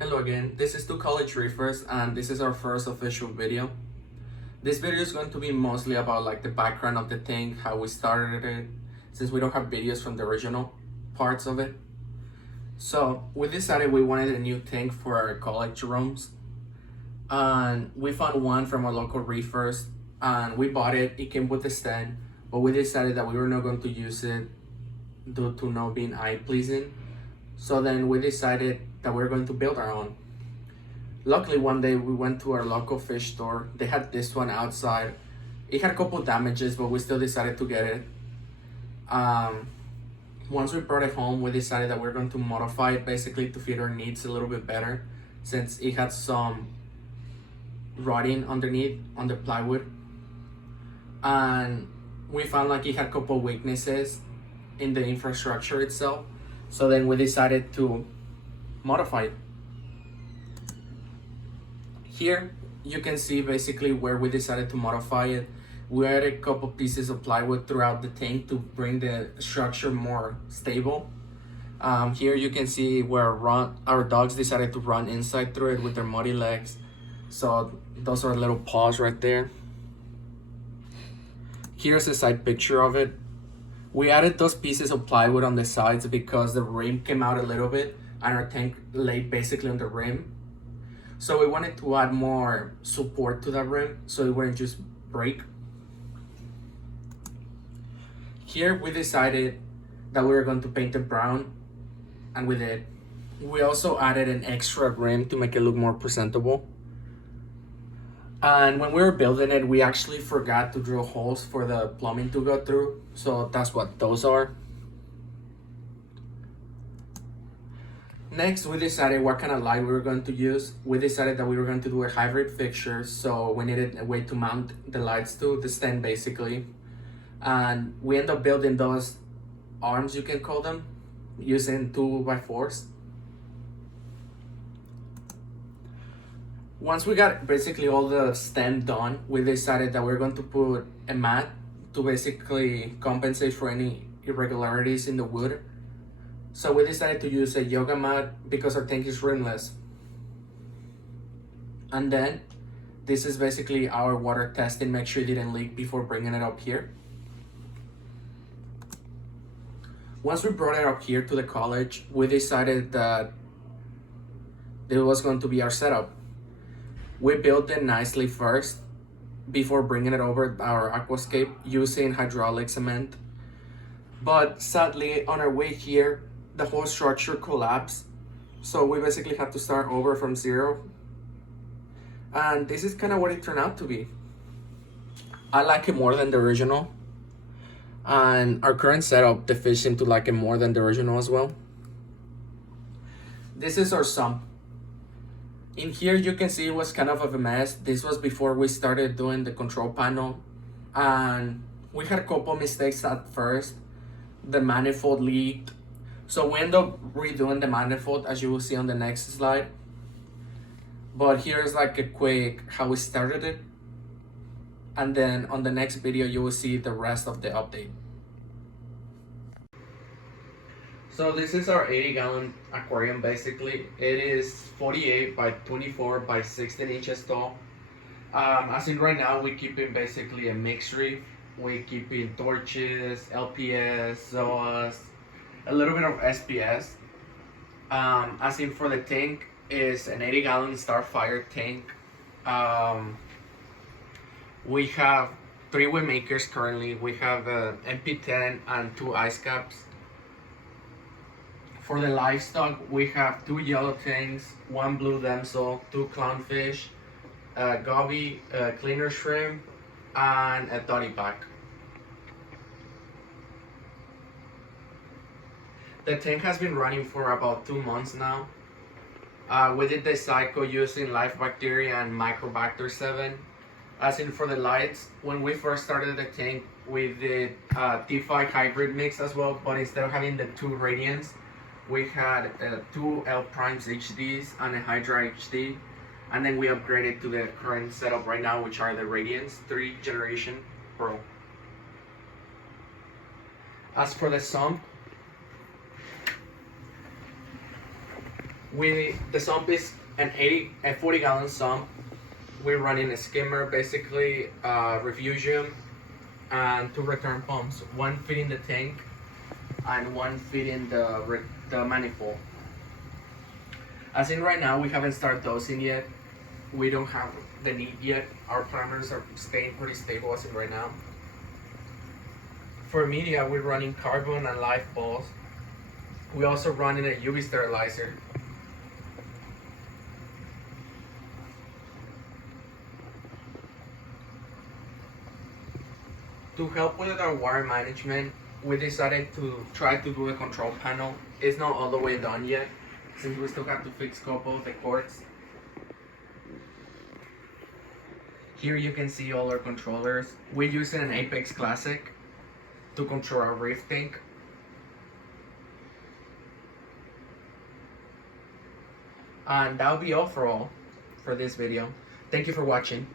Hello again, this is two college reefers and this is our first official video. This video is going to be mostly about like the background of the thing, how we started it, since we don't have videos from the original parts of it. So we decided we wanted a new tank for our college rooms, and we found one from our local reefers and we bought it. It came with a stand, but we decided that we were not going to use it due to not being eye pleasing. So then we decided that we were going to build our own. Luckily, one day we went to our local fish store. They had this one outside. It had a couple damages, but we still decided to get it. Once we brought it home, we decided that we were going to modify it basically to fit our needs a little bit better, since it had some rotting underneath on the plywood. And we found like it had a couple weaknesses in the infrastructure itself. So then we decided to modify it. Here you can see basically where we decided to modify it. We added a couple pieces of plywood throughout the tank to bring the structure more stable. Here you can see where our dogs decided to run inside through it with their muddy legs. So those are little paws right there. Here's a side picture of it. We added those pieces of plywood on the sides because the rim came out a little bit and our tank laid basically on the rim. So we wanted to add more support to that rim so it wouldn't just break. Here we decided that we were going to paint it brown, and we did. We also added an extra rim to make it look more presentable. And when we were building it, we actually forgot to drill holes for the plumbing to go through. So that's what those are. Next, we decided what kind of light we were going to use. We decided that we were going to do a hybrid fixture. So we needed a way to mount the lights to the stand basically. And we ended up building those arms, you can call them, using 2x4s. Once we got basically all the stand done, we decided that we're going to put a mat to basically compensate for any irregularities in the wood. So we decided to use a yoga mat because our tank is rimless. And then this is basically our water testing, make sure it didn't leak before bringing it up here. Once we brought it up here to the college, we decided that it was going to be our setup. We built it nicely first before bringing it over our aquascape using hydraulic cement. But sadly, on our way here, the whole structure collapsed. So we basically had to start over from zero. And this is kind of what it turned out to be. I like it more than the original. And our current setup, the fish seem to like it more than the original as well. This is our sump. In here you can see it was kind of a mess. This was before we started doing the control panel, and we had a couple mistakes at first. The manifold leaked, so we ended up redoing the manifold, as you will see on the next slide. But here's like a quick how we started it, and then on the next video you will see the rest of the update. So this is our 80-gallon aquarium basically. It is 48 by 24 by 16 inches tall. As in right now, we keep in basically a mixed reef. We keep in torches, LPS, ZOAs, a little bit of SPS. As in for the tank, is an 80-gallon Starfire tank. We have 3 wet makers currently. We have an MP10 and 2 ice caps. For the livestock, we have 2 yellow tanks, 1 blue damsel, 2 clownfish, a goby, a cleaner shrimp, and a dotty back. The tank has been running for about 2 months now. We did the cycle using live bacteria and Microbacter 7. As in for the lights, when we first started the tank, we did T5 hybrid mix as well, but instead of having the 2 radiants, we had 2 L Primes HDs and a Hydra HD, and then we upgraded to the current setup right now, which are the Radiance 3 Generation Pro. As for the sump, The sump is a 40-gallon sump. We're running a skimmer, basically refugium, and 2 return pumps. One feeding the tank, and one feeding the manifold. As in right now, we haven't started dosing yet. We don't have the need yet. Our parameters are staying pretty stable as in right now. For media, we're running carbon and live balls. We're also running a UV sterilizer. To help with our water management, we decided to try to do a control panel. It's not all the way done yet, since we still have to fix a couple of the cords. Here you can see all our controllers. We're using an Apex Classic to control our Reef tank. And that'll be all for this video. Thank you for watching.